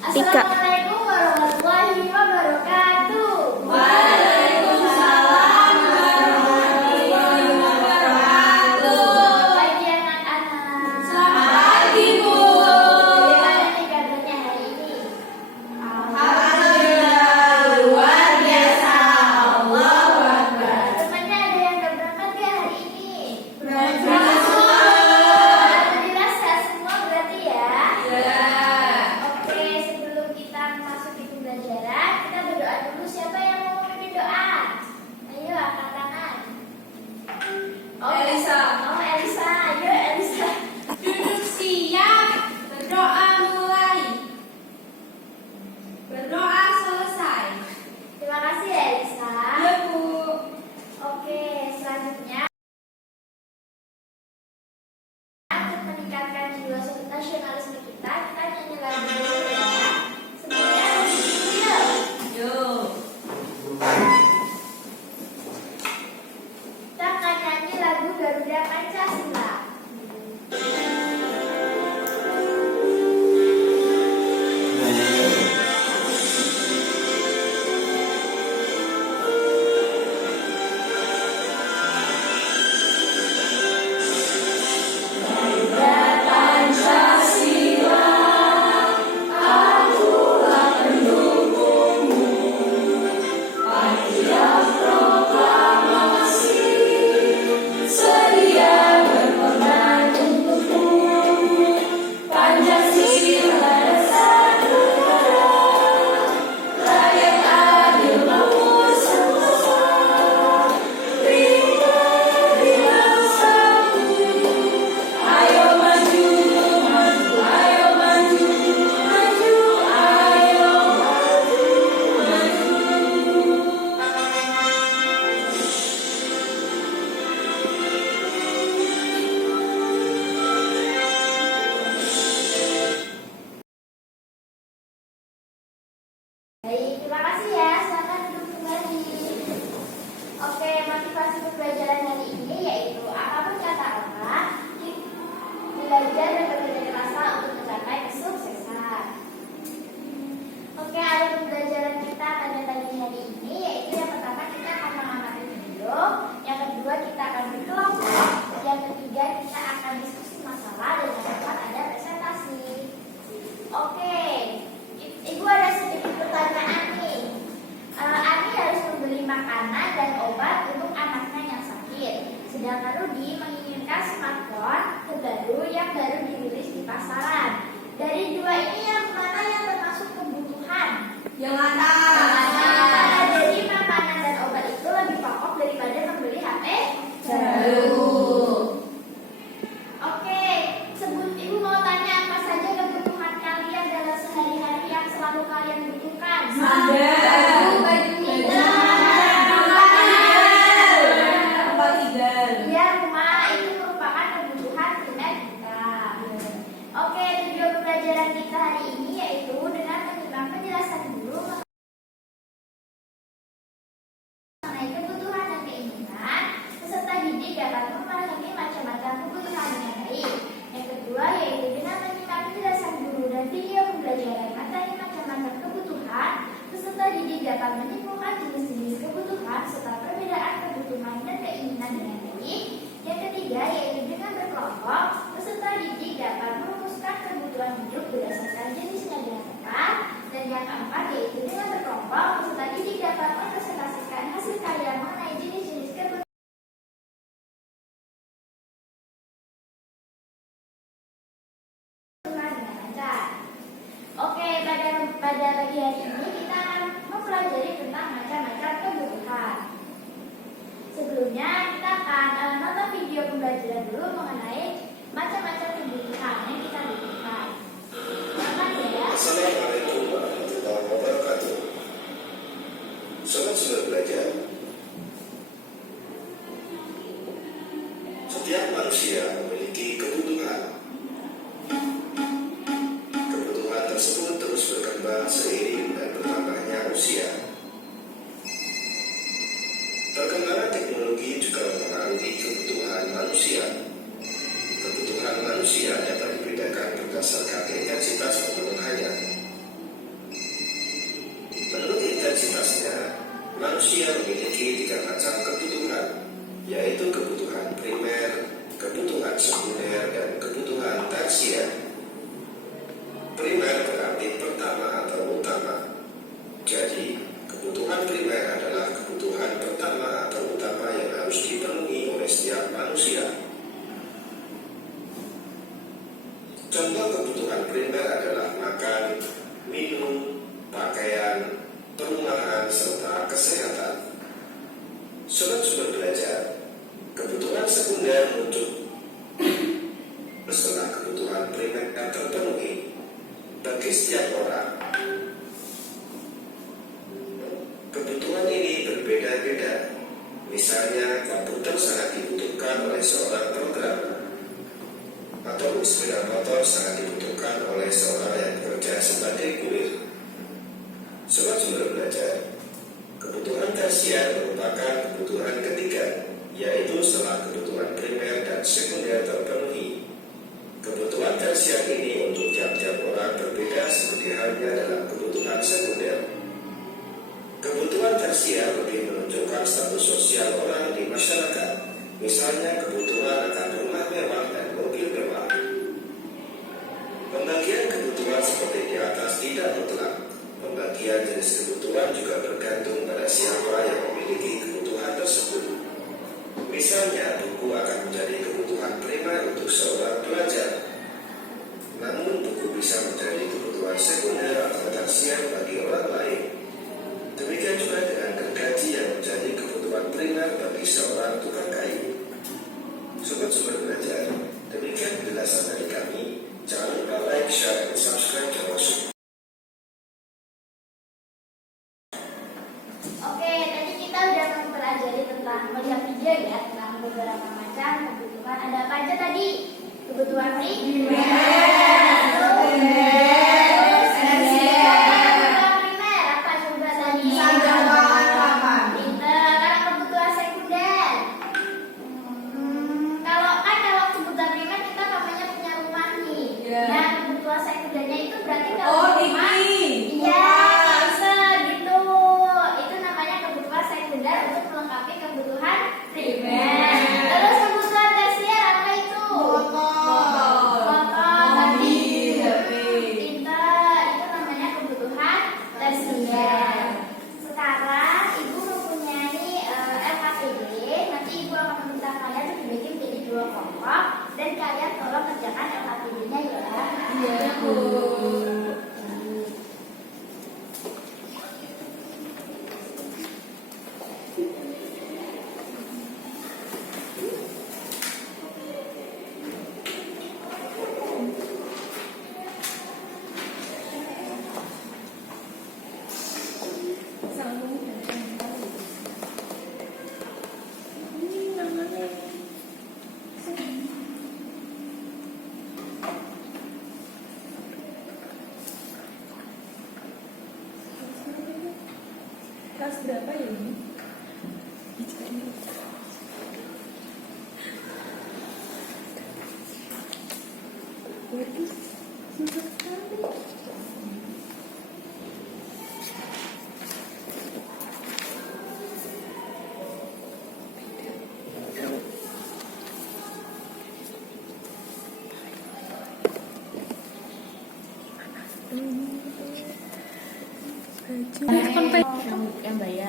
Tika. Assalamualaikum warahmatullahi wabarakatuh. Waalaikumsalam warahmatullahi wabarakatuh. Pagi anak-anak. Selamat pagi, Bu. Bagaimana nih kabarnya hari ini? Alhamdulillah, luar biasa. Allahu Akbar. Temannya ada yang udah berangkat gak hari ini? Berangkat semua. Alhamdulillah sehat semua berarti ya. Ya. Oke, sebelum kita masuk ke pembelajaran, kita berdoa dulu. Siapa yang mau memimpin doa? Ayo angkat tangan. Elisa. Oh, Elisa. Ayo Elisa. Duduk siap. Berdoa mulai. Berdoa selesai. Terima kasih ya Elisa. Ya, Bu. Oke, selanjutnya untuk meningkatkan jiwa nasionalisme kita nyanyi lagu dulu ya. Semuanya harus yuk. Yuk. Kita akan nyanyi lagu Garuda Pancasila. Baik, terima kasih ya. Silakan duduk kembali. Oke, motivasi pembelajaran hari ini yaitu apapun kata orang, belajar dan berpikir masa untuk mencapai kesuksesan. Oke, alur pembelajaran kita pada pagi hari ini yaitu yang pertama kita akan mengamati video, yang kedua kita akan berkelompok, yang ketiga kita akan diskusi masalah, dan yang keempat ada presentasi. Oke, Ibu ada sedikit pertanyaan nih. Ani harus membeli makanan dan obat untuk anaknya yang sakit. Sedangkan Rudi menginginkan smartphone terbaru yang baru dirilis di pasaran. Dari dua ini yang mana yang termasuk kebutuhan? Yang atas. Jadi makanan dan obat itu lebih pokok daripada membeli HP Baru. Oke, Ibu mau tanya apa saja kebutuhan kalian dalam sehari-hari yang selalu kalian butuhkan? Tempat tinggal. Ya, rumah itu merupakan kebutuhan primer kita. Oke, tujuan pembelajaran kita hari ini yaitu dengan menyimak penjelasan guru mengenai kebutuhan dan keinginan, peserta didik dapat memahami macam-macam kebutuhan dengan baik. Yang kedua yaitu dengan menyimak penjelasan guru dan video pembelajaran materi macam-macam kebutuhan, peserta didik dapat menyimpulkan jenis-jenis kebutuhan serta perbedaan kebutuhan dan keinginan dengan baik. Yang ketiga yaitu dengan berkelompok, peserta didik dapat merumuskan kebutuhan hidup berdasarkan jenisnya dengan tepat. Dan yang keempat yaitu dengan berkelompok, peserta didik dapat mempresentasikan hasil karya mengenai jenis-jenis kebutuhan dengan lancar. Oke, pada pagi hari ini kita akan mempelajari tentang macam-macam kebutuhan. Sebelumnya kita akan nonton video pembelajaran dulu mengenai macam-macam kebutuhan yang kita butuhkan. Selamat ya. Assalamualaikum warahmatullahi wabarakatuh. Sobat sudah belajar. Setiap manusia memiliki kebutuhan. Kebutuhan tersebut terus berkembang seiring dan bertambahnya usia. Perkembangan teknologi juga mempengaruhi kebutuhan manusia. Kebutuhan manusia dapat dibedakan berdasarkan intensitas pemenuhannya. manusia memiliki 3 macam kebutuhan, yaitu kebutuhan primer, kebutuhan sekunder, dan kebutuhan tersier. Primer berarti pertama atau utama. Jadi, kebutuhan primer adalah kebutuhan pertama atau utama yang harus dipenuhi oleh setiap manusia. Contoh kebutuhan primer adalah makan, minum, pakaian, perumahan, serta kesehatan. Sobat-sobat belajar, kebutuhan sekunder muncul setelah kebutuhan primer terpenuhi. Bagi setiap orang, kebutuhan ini berbeda-beda. Misalnya, komputer sangat dibutuhkan oleh seorang programmer, atau sepeda motor sangat dibutuhkan oleh seorang yang bekerja sebagai kurir. Sobat-sobat belajar, kebutuhan tersier merupakan kebutuhan ketiga, yaitu setelah kebutuhan primer dan sekunder terpenuhi. Kebutuhan tersier ini untuk tiap-tiap orang berbeda seperti halnya dalam kebutuhan sekunder. Kebutuhan tersier lebih menunjukkan status sosial orang di masyarakat. Misalnya kebutuhan akan rumah mewah dan mobil mewah. Pembagian kebutuhan seperti di atas tidak mutlak. Pembagian jenis kebutuhan juga bergantung pada siapa yang memiliki kebutuhan tersebut. Misalnya, buku akan menjadi kebutuhan primer untuk seorang pelajar. Namun, buku bisa menjadi kebutuhan sekunder atau tersier bagi orang lain. Demikian juga dengan gergaji yang menjadi kebutuhan primer bagi seorang tukang kayu. Sobat-sobat belajar, demikian penjelasan dari kami. Jangan lupa like, share, dan subscribe channel Sobat. Oke, tadi kita udah mempelajari tentang melihat video ya, tentang beberapa macam kebutuhan. Ada apa aja tadi? Kebutuhan primer, dan kalian tolong kerjakan LKPD-nya ya. Iya, Bu. Kelas berapa ya ini?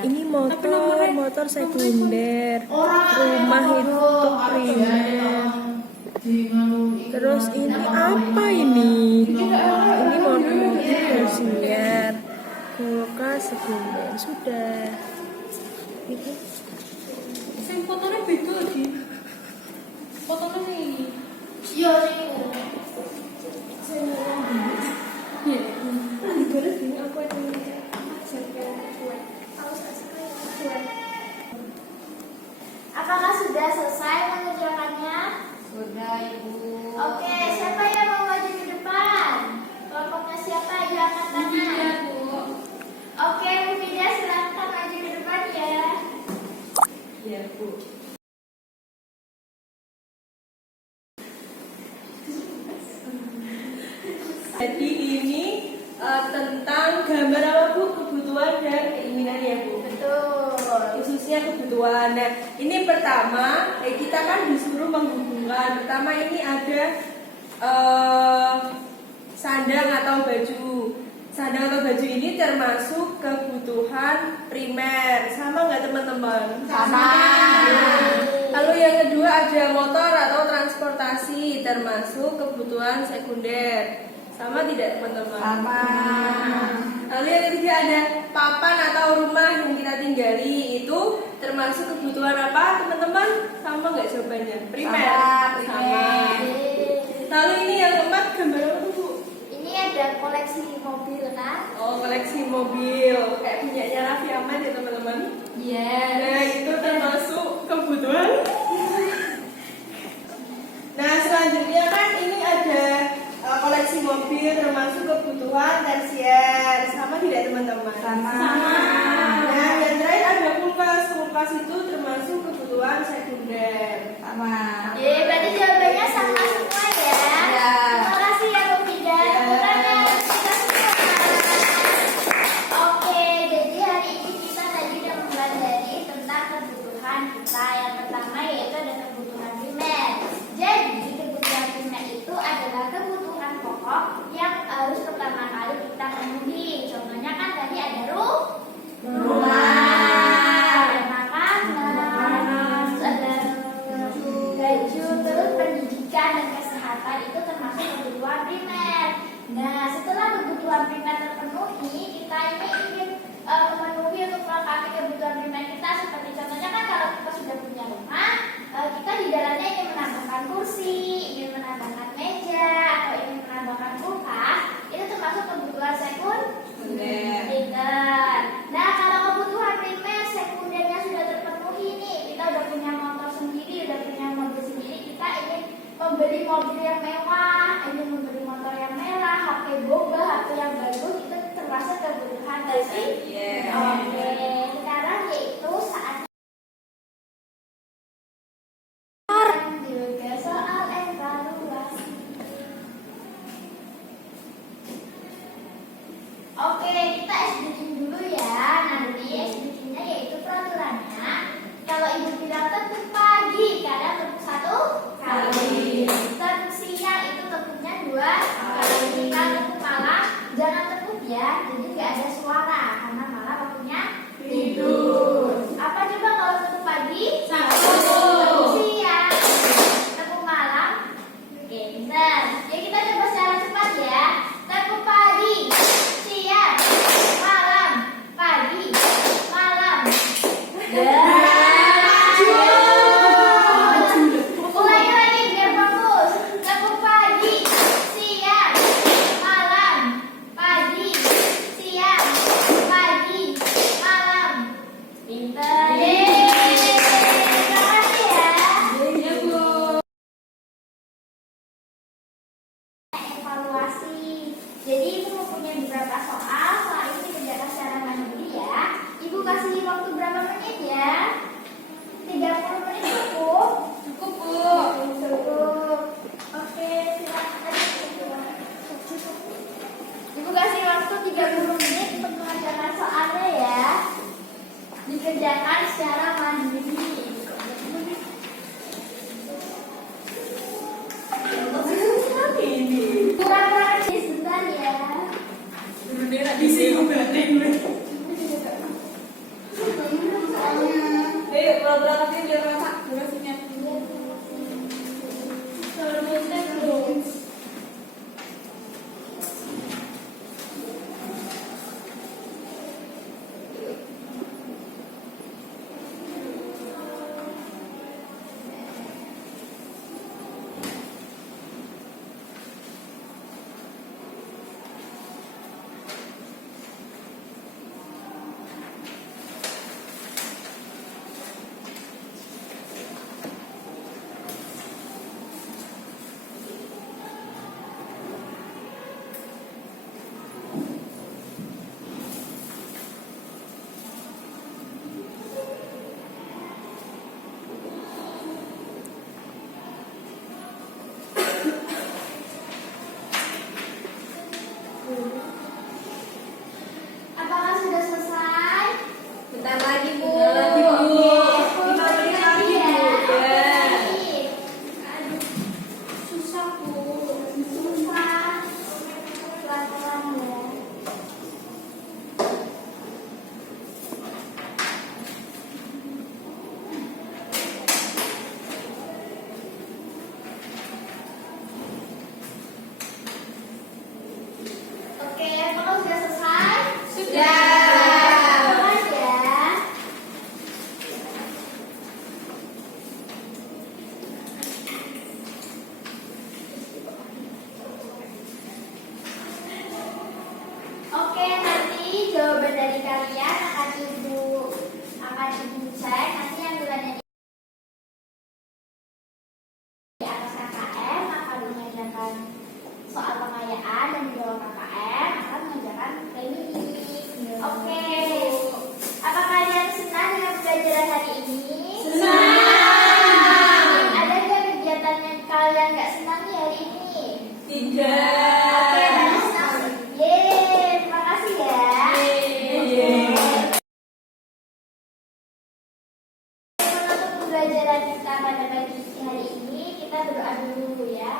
Ini motor sekunder, rumah itu primer. Terus ini apa ini? Ini mobil tersier, kulkas sekunder. Sudah. Itu. Sing fotonya beda lagi. Fotonya ini. Iya, Iya. Boleh gini aku ada apakah sudah selesai mengerjakannya? Sudah, Ibu. Oke, siapa yang mau maju ke depan? Kelompoknya siapa? Ayo angkat tangan. Iya, Bu. Oke, Bu Vida silakan maju ke depan ya. Iya, Bu. Jadi ini tentang gambar apa, Bu? Kebutuhan dan keinginan ya, Bu. Betul. kebutuhan. Nah, ini pertama, kita kan disuruh menghubungkan. Pertama ini ada sandang atau baju. Sandang atau baju ini termasuk kebutuhan primer. Sama nggak teman-teman? Sama. Lalu yang kedua ada motor atau transportasi, termasuk kebutuhan sekunder. Sama tidak teman-teman? Sama. Lalu yang ketiga ada papan atau rumah yang kita tinggali, itu termasuk kebutuhan apa teman-teman? Sama nggak jawabannya? Primer. Sama. Lalu ini yang keempat gambar apa tuh Bu? Ini ada koleksi mobil kan? Oh, koleksi mobil kayak punyanya Raffi Ahmad ya teman-teman. Nah, itu termasuk kebutuhan. Nah, selanjutnya kan ini ada koleksi mobil termasuk kebutuhan tersier. Sama tidak teman-teman? Sama. Nah, yang terakhir ada kulkas. Kulkas itu termasuk kebutuhan sekunder. Sama. Berarti jawabannya sama semua ya. Ya. Terima kasih ya Bu Fida. Tepukannya kita semua. Oke, jadi hari ini kita tadi udah mempelajari tentang kebutuhan kita. Yang pertama yaitu ada kebutuhan primer. Jadi kebutuhan primer itu adalah kebutuhan pokok yang harus pertama kali kita penuhi. Contohnya kan tadi ada rumah, ada makanan, terus ada baju, terus pendidikan dan kesehatan, itu termasuk kebutuhan primer. Nah, setelah kebutuhan primer terpenuhi, kita ini ingin memenuhi untuk melengkapi kebutuhan primer kita. Seperti contohnya kan kalau kita sudah punya rumah, kita di dalamnya ingin menambahkan kursi, ingin menambahkan meja, atau ingin menambahkan kulkas, itu termasuk kebutuhan sekunder. Nah, kalau kebutuhan primer sekundernya sudah terpenuhi nih, kita udah punya motor sendiri, udah punya mobil sendiri, kita ingin membeli mobil yang mewah, ingin membeli motor yang merah, HP boba, HP yang bagus, itu termasuk kebutuhan tersier. Oke, sekarang yaitu saat juga soal evaluasi. Oke, kita SDG dulu ya. Nanti SDG-nya yaitu peraturannya. Kalau ibu bilang tepuk pagi, kadang tepuk 1 kali. Tepuk siang itu tepuknya 2 kali. Kalau tepuk malam, jangan tepuk ya. Jadi nggak ada suara karena malam waktunya tidur. Apa coba kalau tepuk pagi? 1. Tepuk siang. Tepuk malam. Oke, bentar. Ya kita coba secara cepat ya. Tepuk pagi, siang, malam, pagi, malam. Ulangi lagi biar bagus. Tepuk pagi, siang, malam, pagi, siang, pagi, malam. Pintar. Terima kasih ya. Iya, Bu. Evaluasi. Jadi ibu mempunyai beberapa soal. Soal ini dikerjakan secara mandiri ya. Ibu kasih waktu berapa menit ya? 30 menit cukup? Cukup, Bu. Cukup. Oke, silakan. Ibu kasih waktu 30 menit untuk mengerjakan soalnya ya. Dikerjakan secara mandiri. Pura-pura kerja sebentar ya. Bendera di sini berarti. Pura-pura kerja biar rata durasinya. jawaban dari kalian akan ibu cek nanti yang bulannya di atas KKM akan mengajarkan soal pengayaan dan di bawah KKM akan mengajarkan planning. Oke. Apa kalian senang dengan pembelajaran hari ini? Senang. Ada nggak kegiatan yang kalian nggak senangi hari ini? Tidak. Oke, kalian senang. Yeay, terima kasih ya. Untuk pembelajaran kita pada pagi hari ini, kita berdoa dulu ya.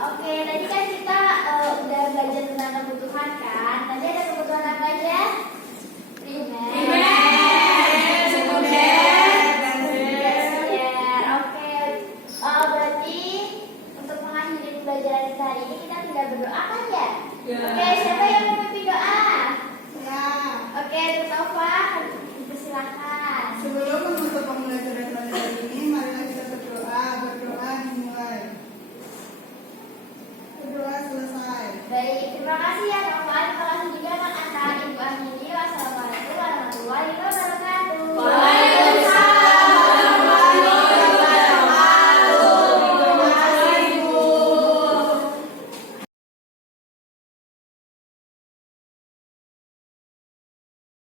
Oke, tadi kan kita udah belajar tentang kebutuhan kan. Tadi ada kebutuhan apa aja? Primer. Tersier. Oke. Berarti untuk mengakhiri pembelajaran kita hari ini kita tidak berdoa kan ya? Ya. Oke, siapa yang